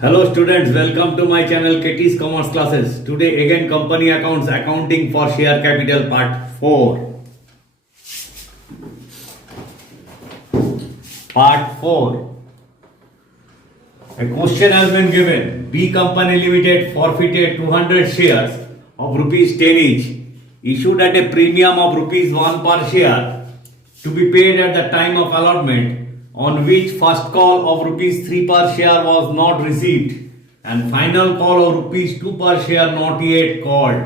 Hello students, welcome to my channel KT's Commerce Classes. Today again company accounts accounting for share capital part 4. Part 4. A question has been given. B Company Limited forfeited 200 shares of rupees 10 each issued at a premium of rupees 1 per share to be paid at the time of allotment, on which first call of rupees 3 per share was not received and final call of rupees 2 per share not yet called.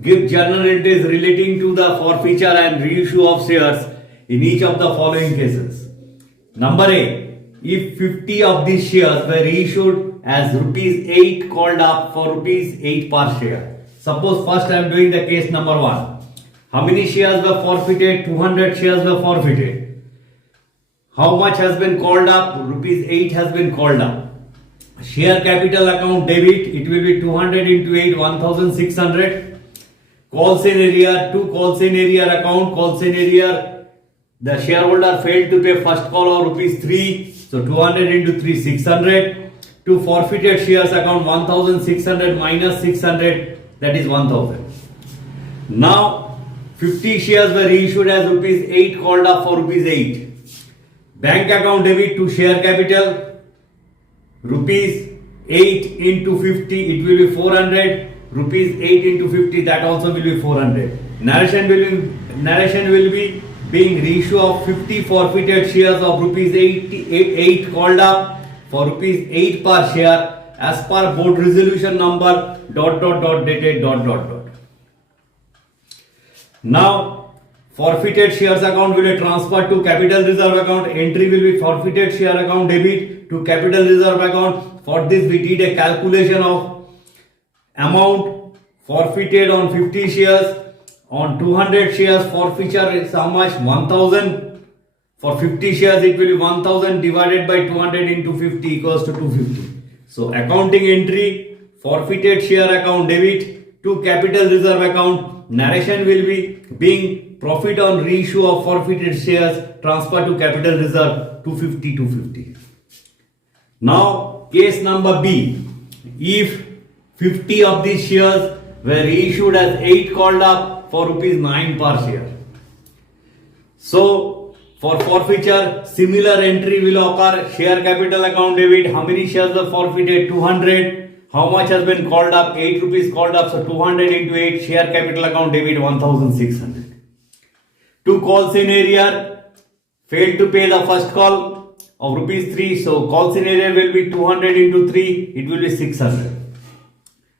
Give journal entries relating to the forfeiture and reissue of shares in each of the following cases. Number A. If 50 of these shares were reissued as rupees 8 called up for rupees 8 per share. Suppose first I am doing the case number 1. How many shares were forfeited? 200 shares were forfeited. How much has been called up? Rupees 8 has been called up. Share capital account debit, it will be 200 into 8, 1600. Calls in arrear, 2 calls in arrear account, calls in arrear. The shareholder failed to pay first call of rupees 3, so 200 into 3, 600. To forfeited shares account 1600 minus 600, that is 1000. Now 50 shares were reissued as rupees 8 called up for rupees 8. Bank account debit to share capital, rupees 8 into 50, it will be 400. Rupees 8 into 50, that also will be 400. Narration will be being reissue of 50 forfeited shares of rupees 8 called up for rupees 8 per share as per board resolution number ... dated ... Now forfeited shares account will be transferred to capital reserve account. Entry will be forfeited share account debit to capital reserve account. For this we did a calculation of amount forfeited on 50 shares. On 200 shares forfeiture is how much? 1000. For 50 shares it will be 1000 divided by 200 into 50 equals to 250. So accounting entry forfeited share account debit to capital reserve account. Narration will be being profit on reissue of forfeited shares transferred to capital reserve 250. Now case number B. If 50 of these shares were reissued as 8 called up for rupees 9 per share. So for forfeiture similar entry will occur. Share capital account debit. How many shares were forfeited? 200. How much has been called up? 8 rupees called up. So 200 into 8 share capital account debit 1600. 2 calls in arrear, failed to pay the first call of rupees 3, so calls in arrear will be 200 into 3, it will be 600.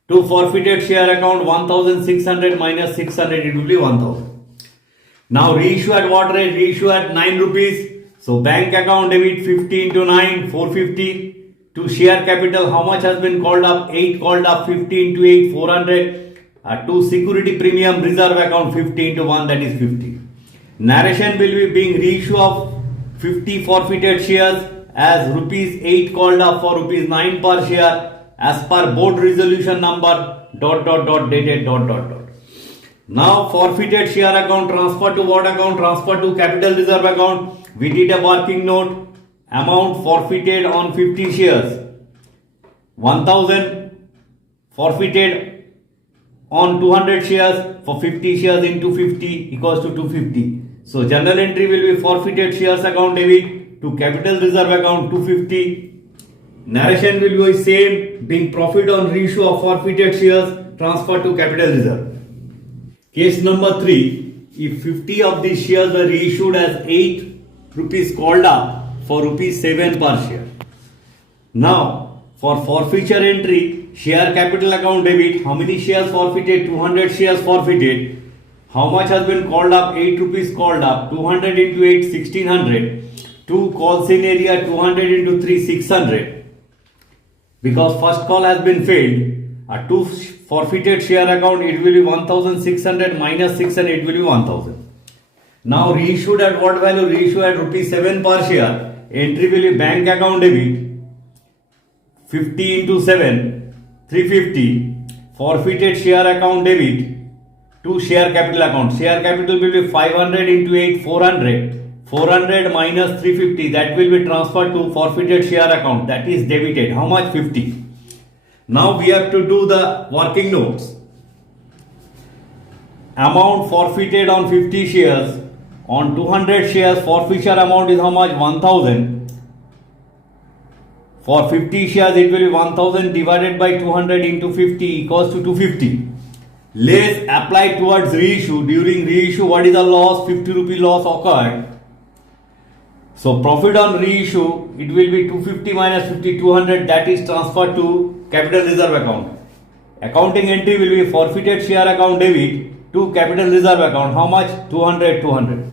2 forfeited share account 1600 minus 600, it will be 1000. Now reissue at what rate? Reissue at 9 rupees, so bank account debit 50 into 9, 450. To share capital, how much has been called up? 8 called up, 50 into 8, 400. To security premium reserve account 50 into 1, that is 50. Narration will be being reissue of 50 forfeited shares as rupees 8 called up for rupees 9 per share as per board resolution number ... dated ... Now forfeited share account transfer to what account? Transfer to capital reserve account. We did a working note. Amount forfeited on 50 shares 1000. Forfeited on 200 shares for 50 shares into 50 equals to 250. So journal entry will be forfeited shares account debit to capital reserve account 250. Narration will be same, being profit on reissue of forfeited shares transferred to capital reserve. Case number 3. If 50 of these shares were reissued as 8 rupees called up for rupees 7 per share. Now for forfeiture entry, share capital account debit, how many shares forfeited? 200 shares forfeited. How much has been called up? 8 rupees called up. 200 into 8, 1600. 2 calls in area, 200 into 3, 600. Because first call has been failed, a 2 forfeited share account, it will be 1600 minus 600, it will be 1000. Now reissued at what value? Reissued at rupees 7 per share. Entry will be bank account debit 50 into 7, 350. Forfeited share account debit to share capital account. Share capital will be 500 into 8, 400. 400 minus 350, that will be transferred to forfeited share account, that is debited. How much? 50. Now we have to do the working notes. Amount forfeited on 50 shares. On 200 shares, forfeiture amount is how much? 1000. For 50 shares, it will be 1000 divided by 200 into 50 equals to 250. Less applied towards reissue. During reissue, what is the loss? 50 rupee loss occurred. So profit on reissue, it will be 250 minus 50, 200, that is transferred to capital reserve account. Accounting entry will be forfeited share account debit to capital reserve account. How much? 200, 200.